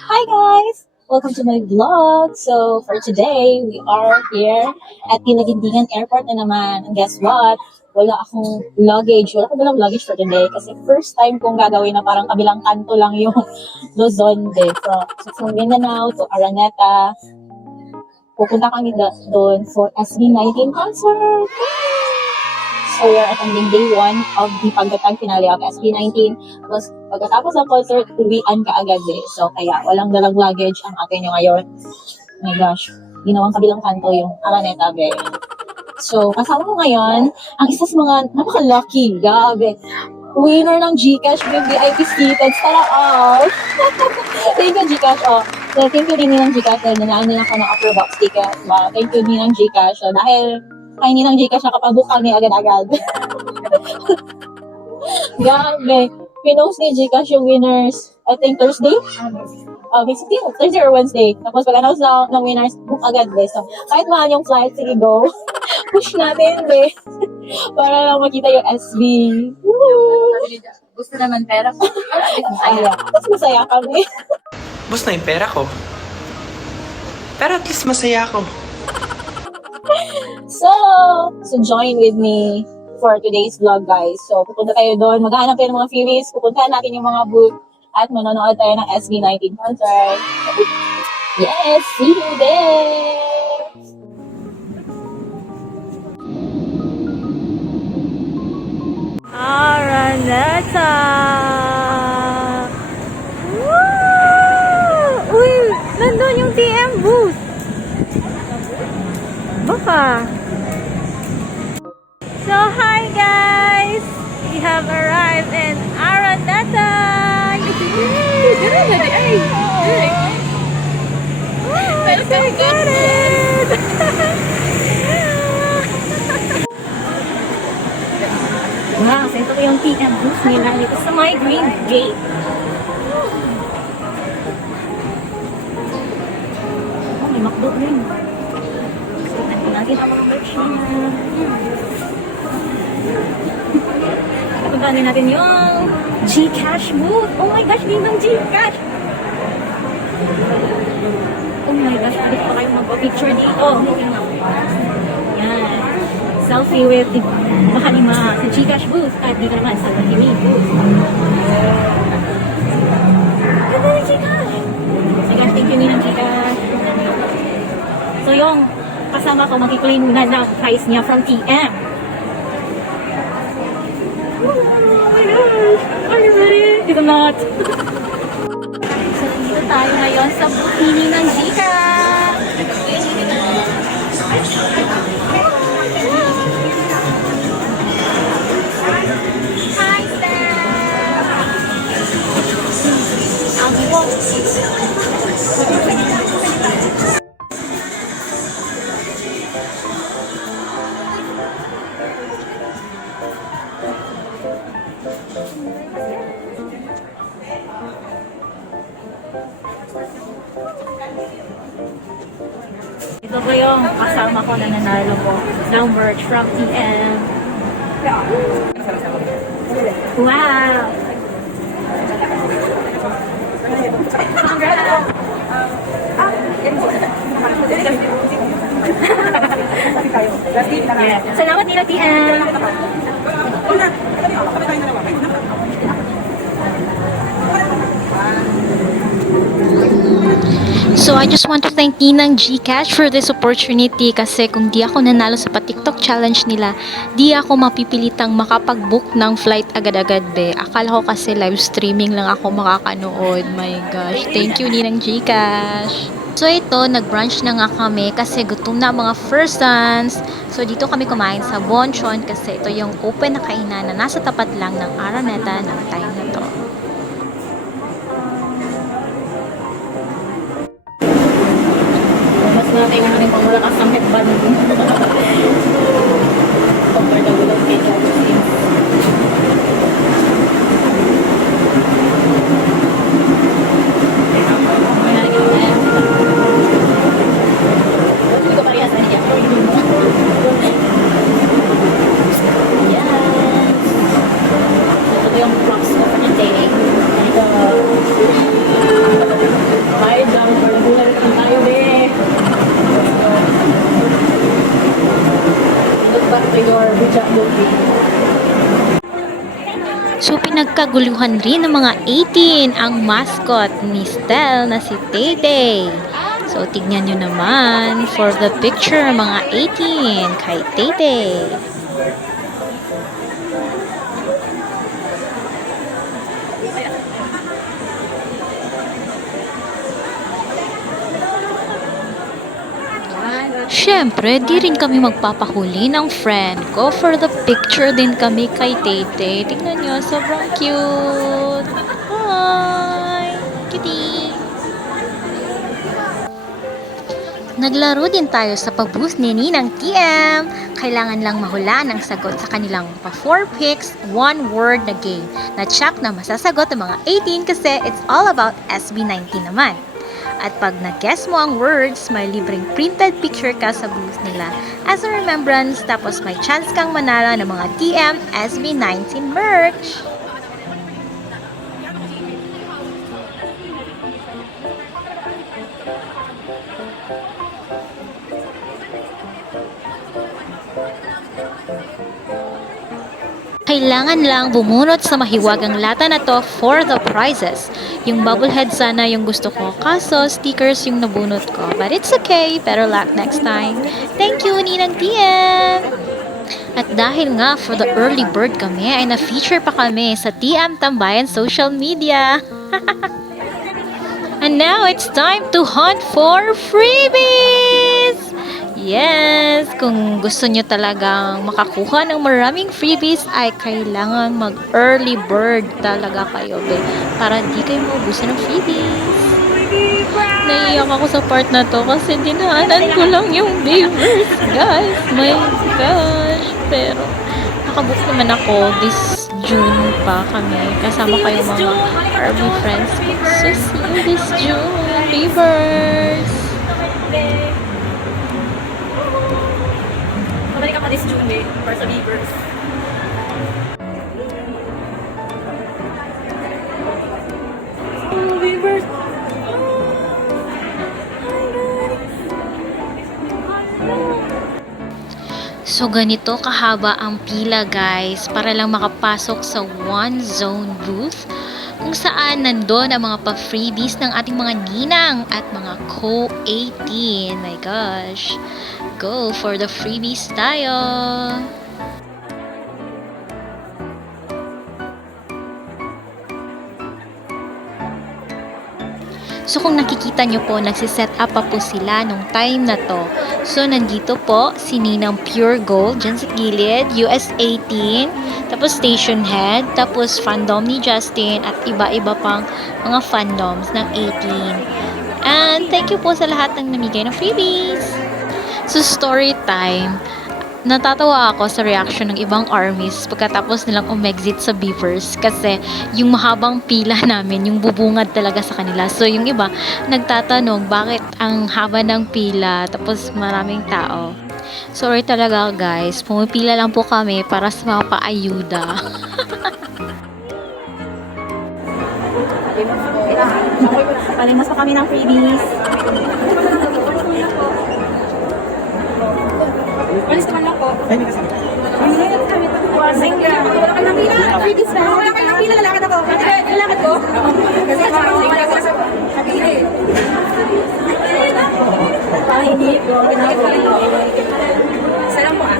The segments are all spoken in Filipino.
Hi guys! Welcome to my vlog. So for today, we are here at Pinagintingan Airport na naman. And guess what? Wala akong luggage. Wala akong dalang luggage for today kasi first time kong gagawin na parang kabilang kanto lang yung Luzon de. So from Mindanao to Araneta, pupunta kami doon for SB19 concert. So we are attending day 1 of the pagdatag finale of SB19. Tapos pagkatapos ng concert, uwian ka agad eh. So kaya walang dalang luggage ang atin nyo ngayon. Oh my gosh, ginawang kabilang kanto yung Araneta Bay. So kasama ko ngayon, ang isa sa mga napaka-lucky, gabi. Winner ng GCash with VIP seated. Tara all! Thank you GCash. Oh. So, thank you din ng GCash dahil nanaan nila ako ng upper box ticket. Wow, thank you din ng GCash. So, dahil kay ng GCash nakapabook kami agad-agad. Grabe. Pinost ni GCash yung winners, I think Thursday? Basically, Thursday or Wednesday. Tapos pag-announce ng winners, book agad, be. So, kahit mahal yung flight, sige go. Push natin, be. Para lang makita yung SB. Woo! Gusto naman pera ko. Masaya. Tapos masaya kami. Bus na yung pera ko. Pero at least masaya ako. So join with me for today's vlog, guys. So, pupunta tayo doon. Maghahanap tayo ng mga freebies. Pupuntahan natin yung mga booth. At manonood tayo ng SB19 concert. Yes! See you there! Araneta! Woo! Uy! Nandun yung TM booth! Baka. So, hi guys! We have arrived in Araneta! I'm so excited! Wow, so ito yung TM booth nila dito sa my green gate. Oh, may McDo rin. So, natin ang mga merch nila. Kapagdanin natin yung GCash booth. Oh my gosh, din ng GCash! Oh my gosh, pwede pa kayong magpa-picture dito. Yan. Selfie with the makalima sa GCash booth at dito naman sa Lakimi booth. Ganda ng GCash! So guys, thank you ng GCash. So yung kasama ko, mag-claim na ng price niya from TM. Oh my gosh! Are you ready? Dito not. So dito tayo ngayon sa booth ng GCash. Hi, ito po yung kasama ko na nanalo ko ng merch from TM. Wow! Yeah. Salamat nila TM! So I just want to thank Ninang GCash for this opportunity kasi kung di ako nanalo sa pa-TikTok challenge nila, di ako mapipilitang makapag-book ng flight agad-agad be. Akala ko kasi live streaming lang ako makakanood. My gosh, thank you Ninang GCash! So ito, nag-brunch na nga kami kasi gutom na ang mga persons. So dito kami kumain sa Bonchon kasi ito yung open na kainan na nasa tapat lang ng Araneta ng time na to. Mas natin yung rin pang wala kasangkit ba nung comfortable lang kay Josie. Hindi ko parehas na niya. Yes! Ito yung props ko for the day. Jack Joking. So pinagkaguluhan rin ng mga 18 ang mascot ni Stel na si Taytay. So tignan nyo naman for the picture mga 18 kay Taytay. Siyempre, di rin kami magpapahuli ng friend ko. For the picture din kami kay Taytay. Tingnan nyo, sobrang cute. Hi! Kitty! Naglaro din tayo sa pag-boost ni Ninang TM. Kailangan lang mahula ng sagot sa kanilang pa 4 picks, 1 word na game. Na-check na masasagot ng mga 18 kasi it's all about SB19 naman. At pag na-guess mo ang words, may libreng printed picture ka sa booth nila as a remembrance, tapos may chance kang manalo ng mga TM SB19 merch. Kailangan lang bumunot sa mahiwagang lata na to for the prizes. Yung bubblehead sana yung gusto ko, kaso stickers yung nabunot ko. But it's okay, better luck next time. Thank you, Ninang TM! At dahil nga for the early bird kami, ay na-feature pa kami sa TM Tambayan social media. And now it's time to hunt for freebies! Yes! Kung gusto nyo talagang makakuha ng maraming freebies, ay kailangan mag-early bird talaga kayo, be, para di kayo maubusan ng freebies. Naiiyak ako sa part na to kasi dinaanan ko lang yung beavers, guys. My gosh! Pero nakabook naman ako this June pa kami. Kasama kayo mga army friends ko. So see you this June, beavers! Mabalik ka pa this June for sa beavers. Oh, beavers! So ganito kahaba ang pila, guys, para lang makapasok sa one zone booth kung saan nandoon ang mga pa-freebies ng ating mga ninang at mga co-18. My gosh. Go for the freebies tayo. So kung nakikita nyo po, nagsiset up pa po sila nung time na to. So nandito po si Ninang Pure Gold dyan sa gilid, US 18, tapos Station Head, tapos fandom ni Justin at iba-iba pang mga fandoms ng 18. And thank you po sa lahat ng namigay ng freebies. So story time. Natatawa ako sa reaction ng ibang armies pagkatapos nilang umexit sa beavers kasi yung mahabang pila namin, yung bubungad talaga sa kanila. So yung iba nagtatanong bakit ang haba ng pila tapos maraming tao. Sorry talaga, guys, pumipila lang po kami para sa mga paayuda. Palimos pa kami ng freebies. Walis naman lang po. Ay, may kasama. Wala kayo ng pila. Freebies na. Wala kayo ng pila. Lalakad ako. Lalakad ko. Wala ko sa kabili. Parang hindi. Isa lang po ah.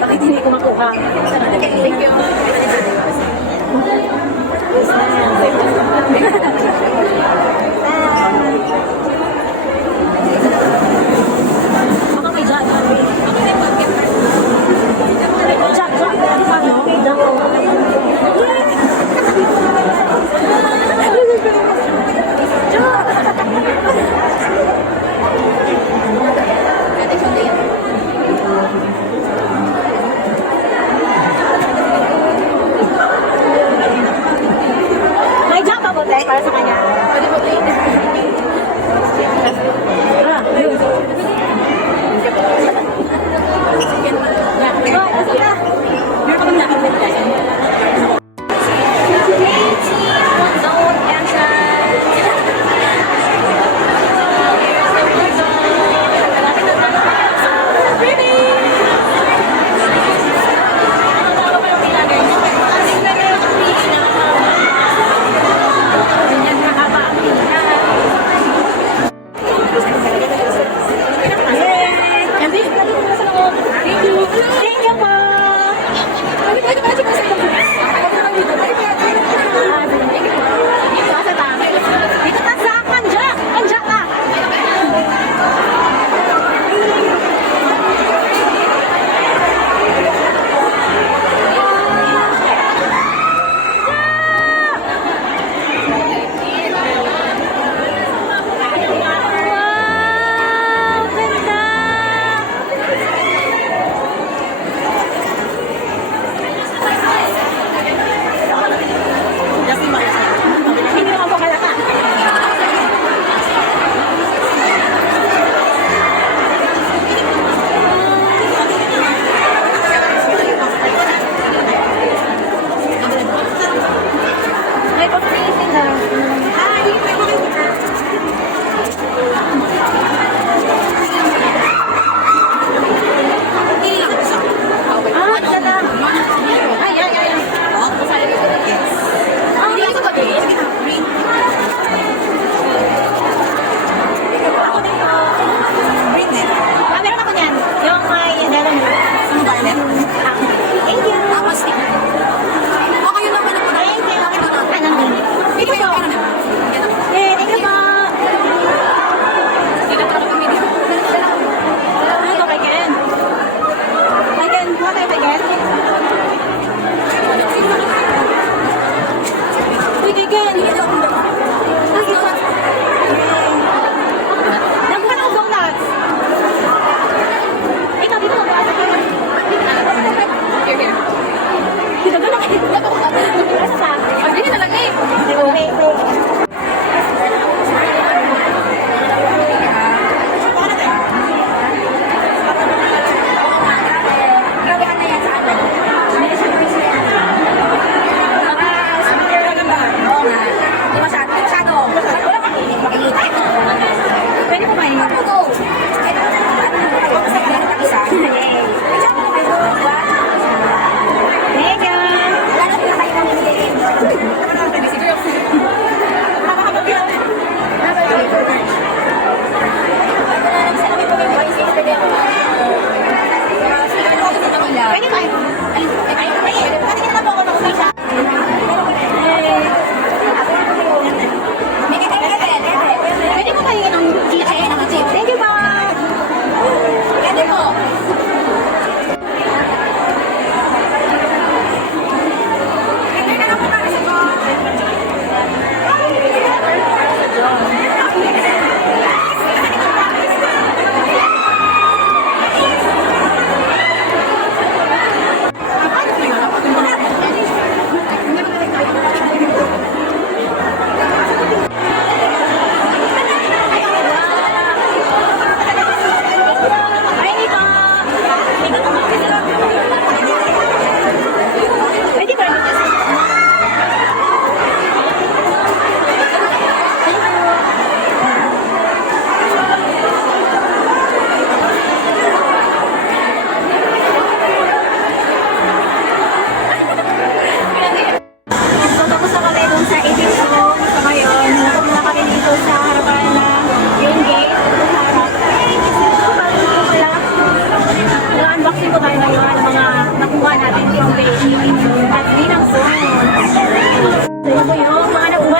Bakit hindi ko makuha? Thank you. Jack,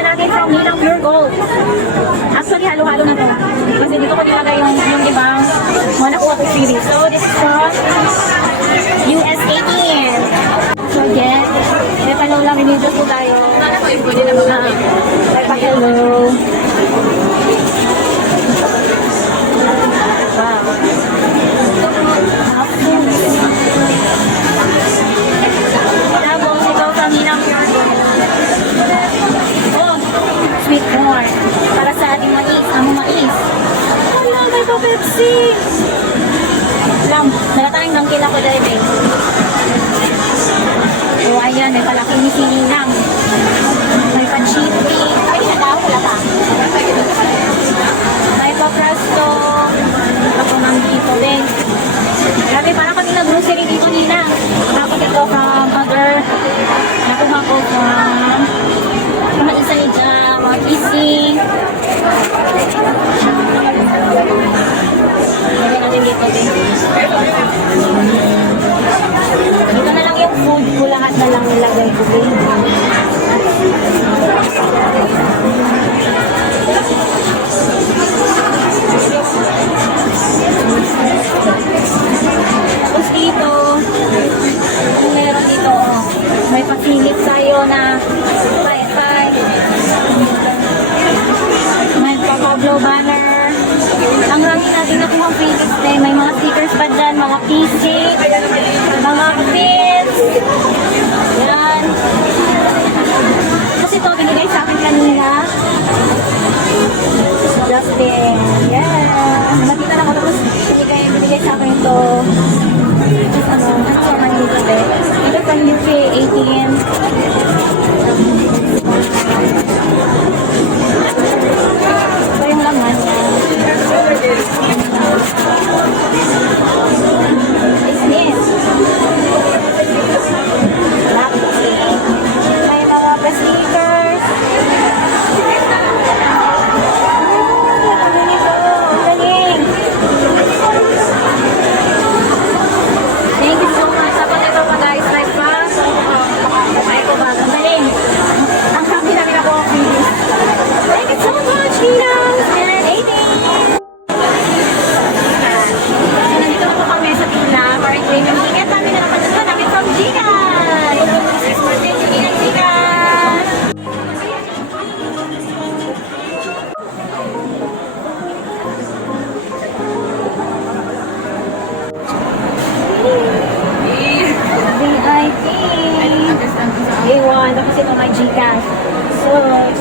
nakuha natin from Ninang Pure Gold. Actually, halo-halo na to. Kasi dito ko nilagay yung ibang mga nakuha ko freebies. So, this is from US 18. So, again, may palaw lang religious po tayo. May pa-hello. Wow. Tapos, ito from Ninang Pure Gold. Oh, sweet corn. Para sa ating mais, among mais. Wala, may pa-Pepsi. Lang, nalatangin lang kila ko dahil eh. So, ayan, may palaki ni Sininang. May pa-chippy. Ay, na daw, wala pa. May pa-presto. Ako ng dito din. Grabe, parang kami nag-grocery dito, Nina. Tapos ito from mother. Nakuha ko from mga isa ni Jam, mga kissing. Lagyan natin dito din. Dito na lang yung food ko, lahat na lang nilagay ko din. Tapos dito, meron dito, may pasilip tayo na Wi-Fi. May pa-Pablo banner. Ang rami natin na kumang playlist eh. May mga stickers pa dyan, mga PC, mga pins. Yan. Kasi ito, binigay sa akin kanina. Justin. Yeah. Nakita na ko tapos binigay sa akin ito. Ano sa mga dito eh. Ito from UK 18. So yung laman niya. Is this? May mga pa-stickers. Thank you so much. Dapat ito pa guys, like pa. Ay ko ba? Galing. Ang happy namin ako. Thank you so much, Nina. And 18. So, nandito na po kami sa pila para i-claim yung ticket namin na napadala namin from Gcash. Thank you, Nina, Gcash. VIP. A1, tapos ito may Gcash. So,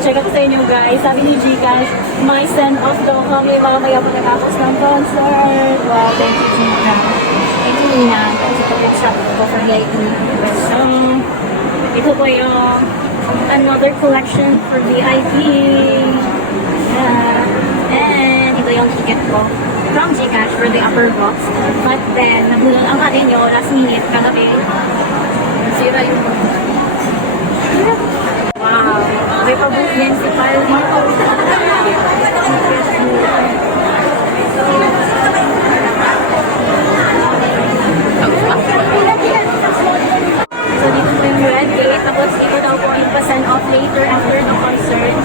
check out sa inyo guys. Sabi ni Gcash, may send-off daw kami mamaya pagkatapos ng concert. Wow, thank you Gina. Thank you Nina. Kasi ito yung shop ko for VIP. So, ito po yung another collection for VIP. And ito yung ticket ko from Gcash for the upper box. But then, nabulol ang atin nyo last minute kagabi. Sira yung wow. May pa-book din si Palma. So, dito po yung red gate. Tapos, dito daw po 8% off later after the concert.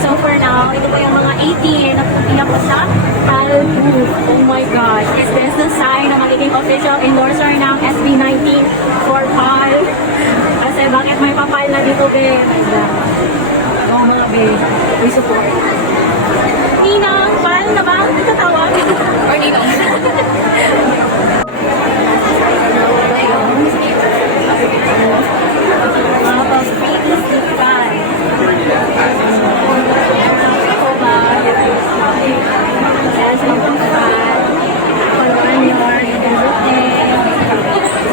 So, for now, ito po yung mga 18 na pupunta po sa PAL booth. Oh my gosh. Is this the sign na magiging official endorser ng SB19 for PAL? Kasi bakit may papal na dito, be? Oo, mga be. We support. Ninang, PAL na ba? Ito tawag? Or Ninang? Mga pa-free stick PAL. Ako ba? Kaya sa mga PAL. For 1 year, you can book it.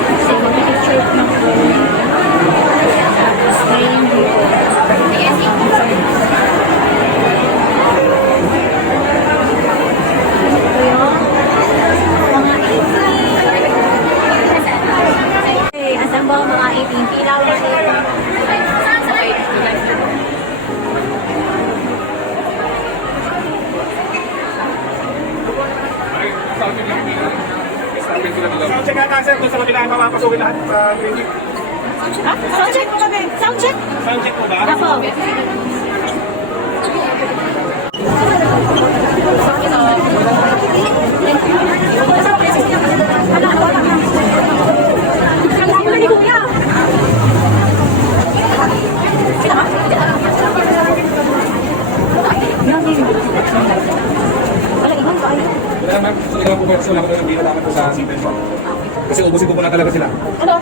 Kasi mag-picture na po. Staying here. Asan ba ang mga 18? Pila ba dito? Sound check nga sir, kung sa kabila mapapasukin lahat sa training. Sound check mo kami! Sound check! Sound check mo ba? Ako. Kasi wala ko talagang pila dapat ko sa seatbelt po. Kasi ubusin ko muna talaga sila. Ano?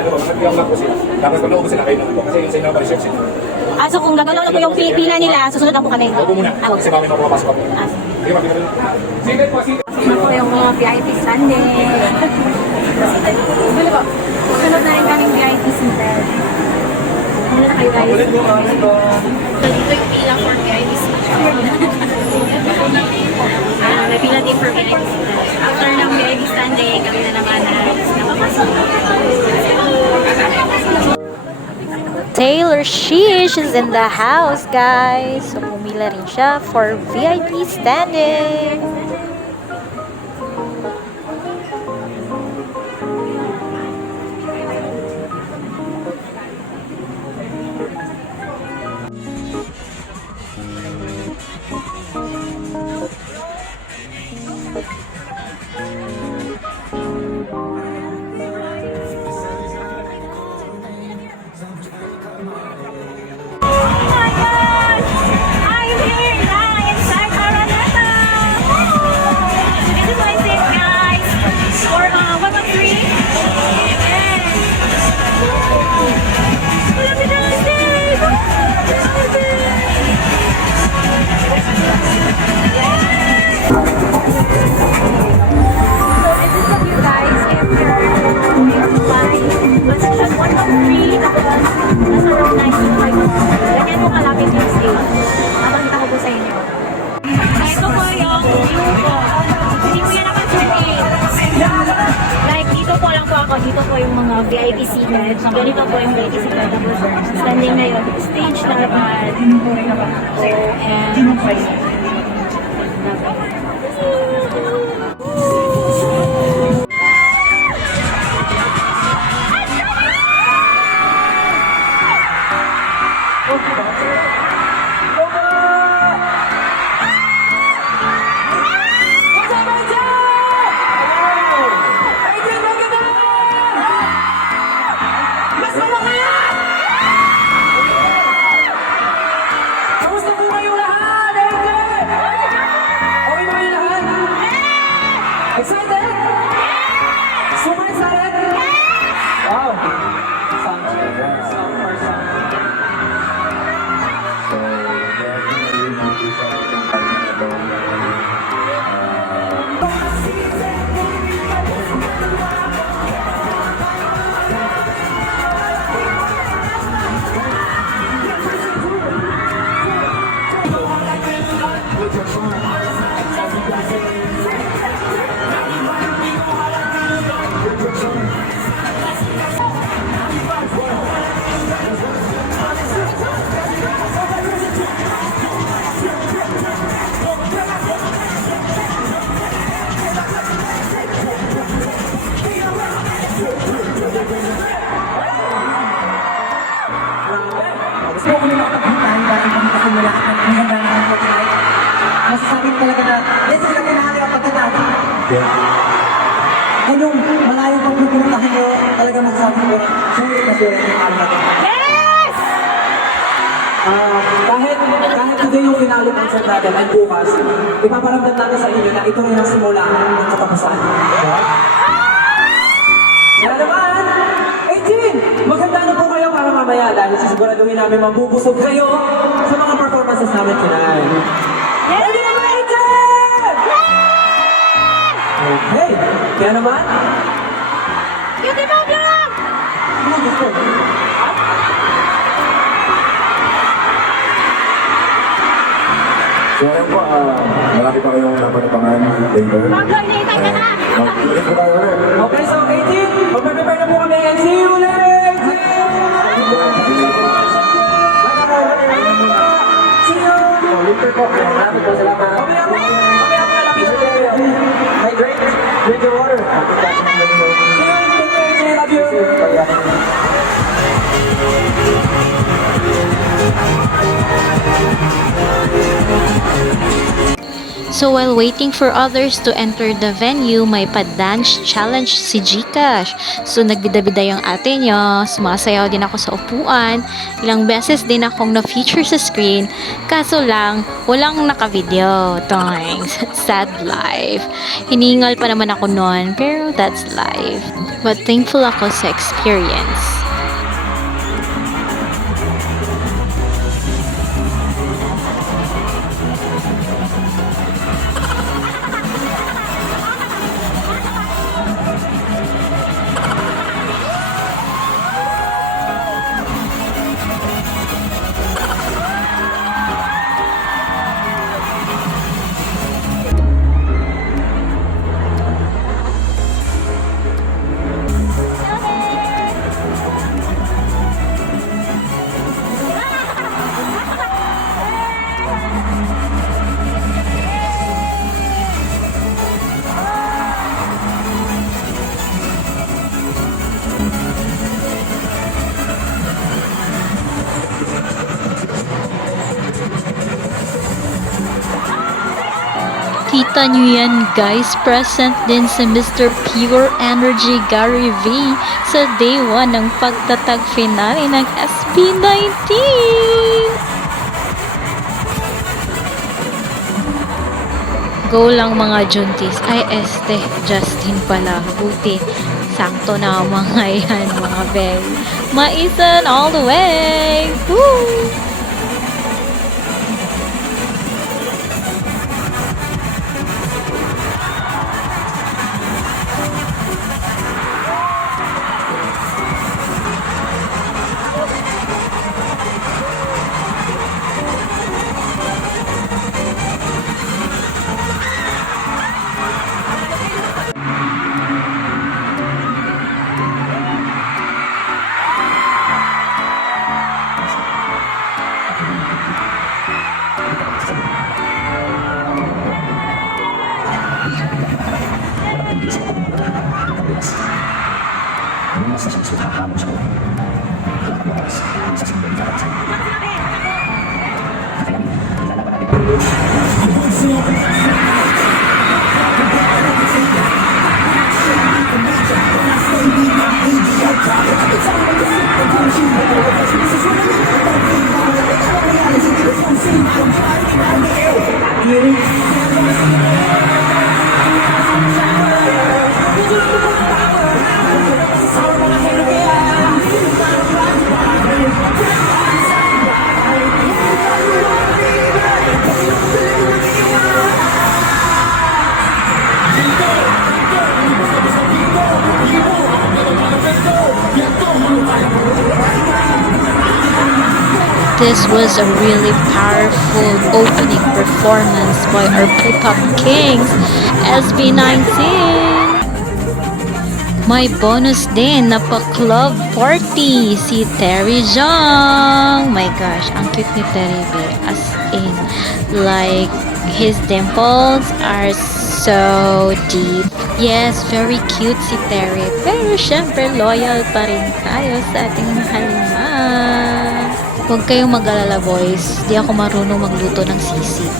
Ano ba, nagbiyak lang po sila. Tapos pag naubos sila, kayo naman po. Kasi yung sa inyo pa reception. So kung gagalaw na po yung pila nila, susunod lang po kami. Huwag po muna. Wag. Kasi mamaya mapapasok ako. Sige, mapila rin. Seatbelt po, seatbelt. Ano po yung mga VIP Sunday. Ano po? Sunod na rin kaming VIP seated. Ano na kayo guys? Ulit po, ulit po. Dito yung pila for VIP may pila din for VIP seated. After ng VIP Sunday, kami na naman nakapasok. Taylor Shish is in the house, guys. So, pumila rin siya for VIP standing. Dito po yung mga VIP seated. So, ganito po yung VIP seated. Tapos, standing na yun. Stage na naman. So, Gusto ko nila kapagpuntahan dahil kami kasi wala at nagpahanda naman po tonight. Masasabi talaga na, this is the finale ang pagkatapos. And yung malayong pagpupuntahan nyo, talaga masasabi ko na sulit na sulit yung araw natin. yes! Kahit today yung finale concert natin ay bukas, ipaparamdam natin sa inyo na ito rin ang simula ng katapusan. Kaya naman, 18! Maghanda na po kayo para mamaya dahil sisiguraduhin namin mabubusog kayo sa mga performances namin tonight. Ready na ba, 18? Okay, kaya naman, Cutie Bomb lang! ano gusto? So ayun po, malaki pa kayong napanapangan. Denver. Mag-donate ka na! Mag-ulit po tayo ulit. Okay, so 18, mag-prepare na po kami and see you next week! See you! Ulit po. Maraming po salamat. Mamaya po nalapitan kayo. Hydrate. Drink your water. See you! Take care, love you! So while waiting for others to enter the venue, may pa-dance challenge si Gcash. So nagbida-bida yung ate niya, sumasayaw din ako sa upuan, ilang beses din akong na-feature sa screen, kaso lang, walang naka-video. Thanks. Sad life. Hiningal pa naman ako noon, pero that's life. But thankful ako sa experience. Kita nyo yan guys, present din si Mr. Pure Energy Gary V sa day 1 ng pagtatag finale ng SB19. Go lang mga juntis. Ay, Justin pala. Buti. Sakto na mga yan, mga beg. Maisan all the way! Woo! This was a really powerful opening performance by our P-pop kings, SB19. May bonus din na pa-club party si Terry Jong. My gosh, ang cute ni Terry B. As in, like, his dimples are so deep. Yes, very cute si Terry. Pero syempre, loyal pa rin tayo sa ating mahal na. Huwag kayong mag-alala boys, di ako marunong magluto ng sisig.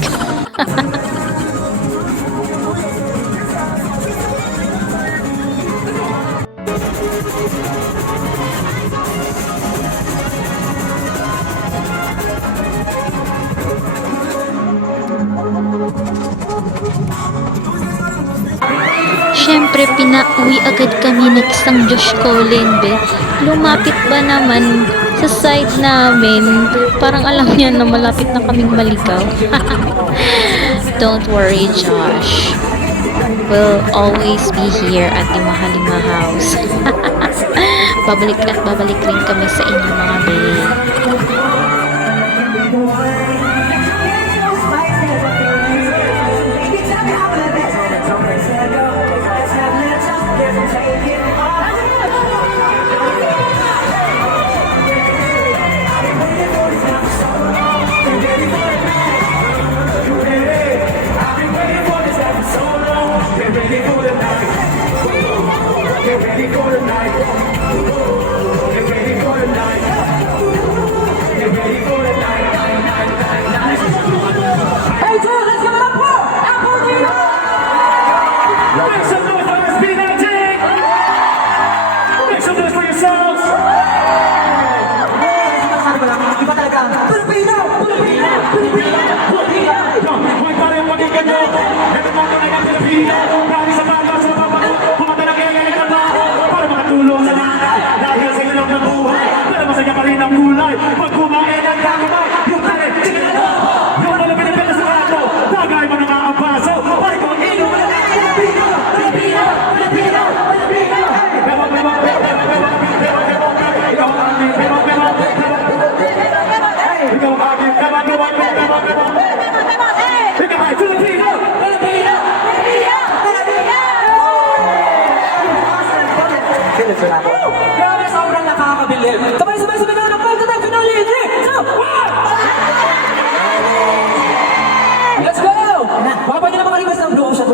Siyempre, pinauwi agad kami ng isang Josh Colin, be. Lumapit ba naman sa side namin? Parang alam niya na malapit na kaming maligaw. Don't worry, Josh. We'll always be here at the Mahalima house. Babalik at babalik rin kami sa inyo, mga be.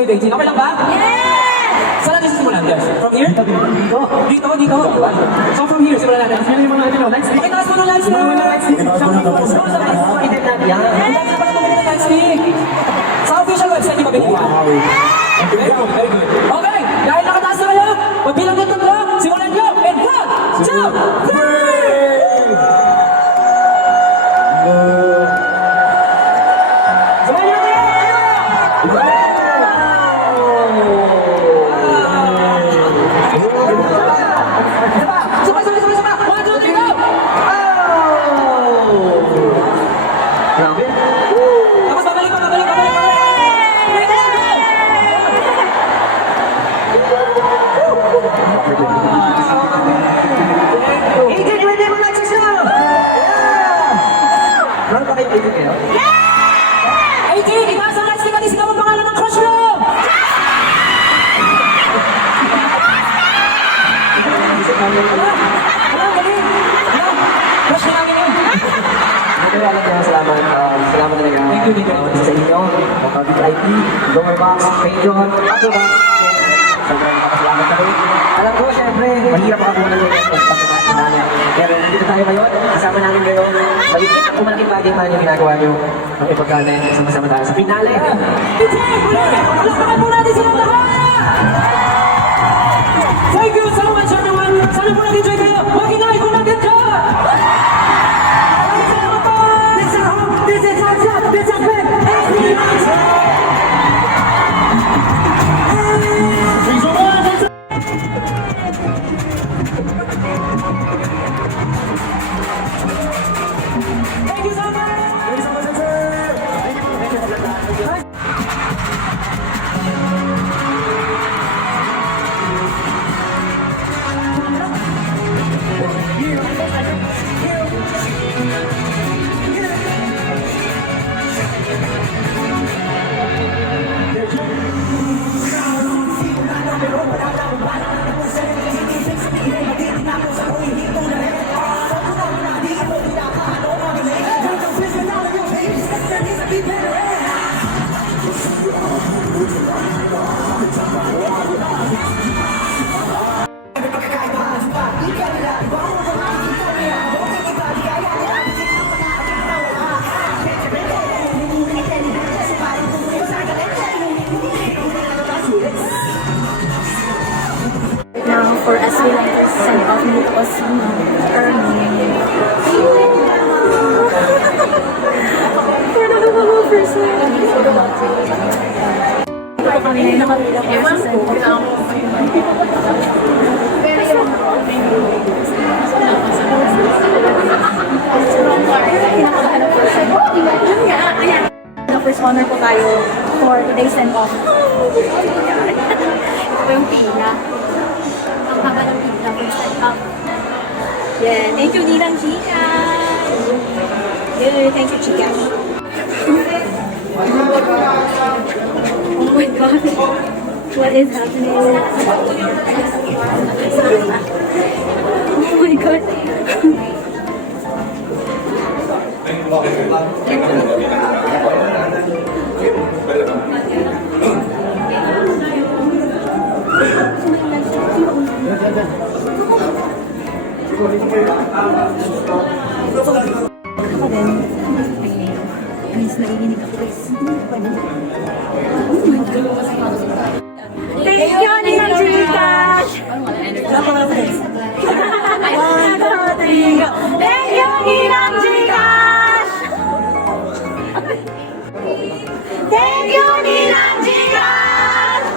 with 18. Okay lang ba? Yes! Saan natin sisimulan? Yes. From here? Dito. So from here, simulan natin. Sino yung mga lights? Pakitaas mo ng lights na! Sa official website, di ba binigyan? Very good, very good. Okay, dahil nakataas na kayo, pagbilang ng tatlo, simulan nyo! And 1, 2, 3! Sabay natin! Sabay! 1, 2, 3, go! Grabe. Tapos babalik pa! Agent, ready mo na siya! Meron pa kayo agent kayo? Agent, itaas ang lights ka kasi sila ang pangalan ng crush mo! Galing! Crush na namin yun! Salamat talaga. Thank you. Sa inyo, mga VIP, lower box, patron, upper box. Sobrang nakasalamat kami. Alam ko, syempre, mahirap ako na yung pagkakasalamat. Pero dito tayo ngayon, kasama namin kayo. Maliit at malaking bagay man yung ginagawa nyo. Ang ipagkala sama-sama tayo sa finale. Palakpakan po natin sila lahat! Thank you so much, everyone! Sana po nag-enjoy kayo! Mag-inay po natin ka! This is home! This is our job! This is big! Thank you so much! Now, for us, we like to send off meet us first honor po tayo for today's send-off. Ito yung pila. Ang haba ng pila for send-off. Yeah, thank you, Nilang Gcash. Yeah, thank you, Gcash. Oh my God. What is happening? Oh my God. Ako din. Ayos, nagiginig ako guys. Oh my God. Thank you, Nilang Gcash! 1, 2, 3, go! Thank you, Nilang Gcash! Thank you, Nilang Gcash!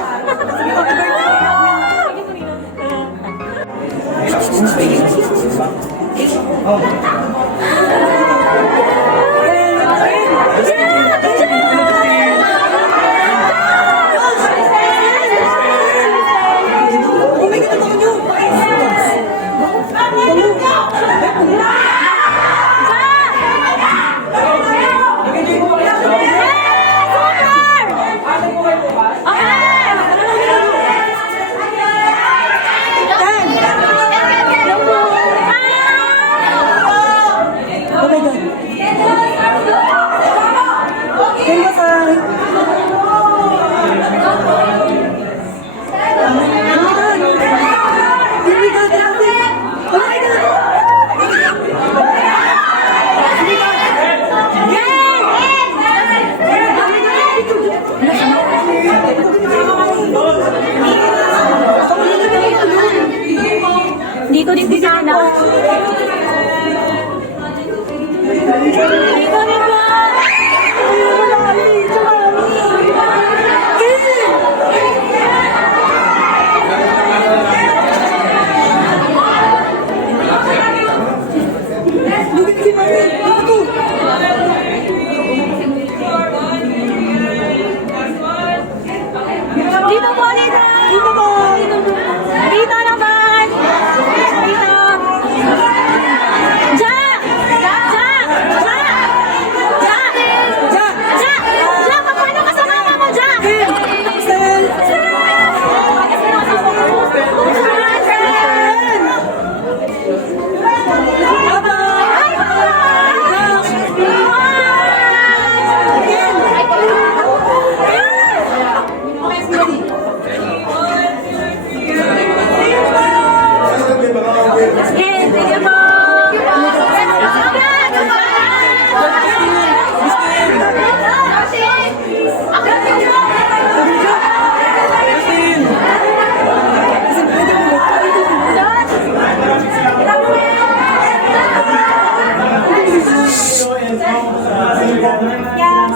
Yes!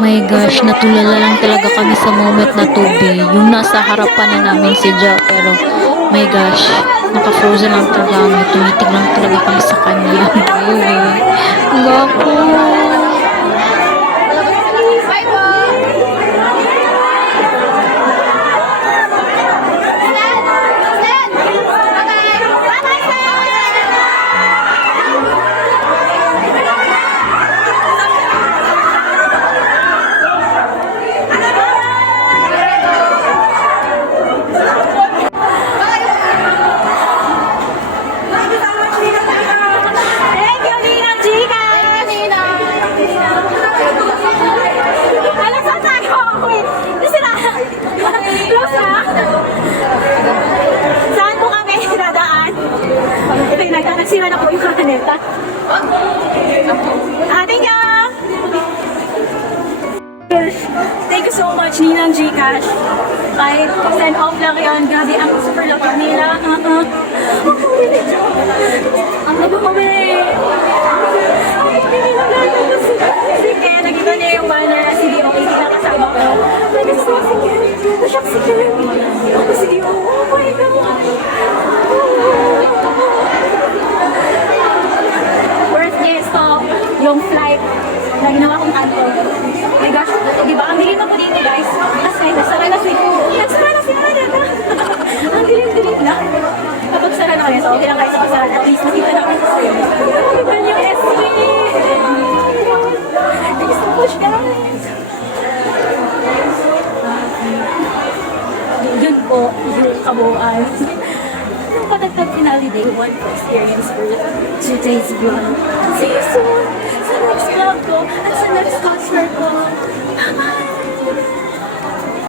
My gosh, natulala lang talaga kami sa moment na to be. Yung nasa harapan na namin si Ja, pero my gosh, naka-frozen lang talaga kami. Tumitig lang talaga kami sa kanya. Gapo. Thank you, Ninang Gina! Alam saan tayo? Wait, kasi na. Close na. Saan po kami dadaan? Nagsira na po yung kaneta. Thank you! Thank you so much, Ninang Gcash. Kahit send off lang yun, grabe, ang super lucky nila. Ang nagpapabili. Sige, nakita niya yung banner na CDO, hindi na kasama ko. Nag-gusto ko, sige. Nasyak, sige. Ako, CDO, oh my God. Worst is to, yung flight na ginawa kong kanto. Oh my gosh, di ba? Ang dilim na po dito, guys. Kasi nagsara na si Maneta. Ang dilim-dilim na. Kapag sara na kayo, so okay lang guys, kapag sara, at least makita na ako sa'yo. Diba yung SC? Thank you so much, guys. Yun po, yung kabuuan. Yung patagtag finale day, one experience for today's vlog. See you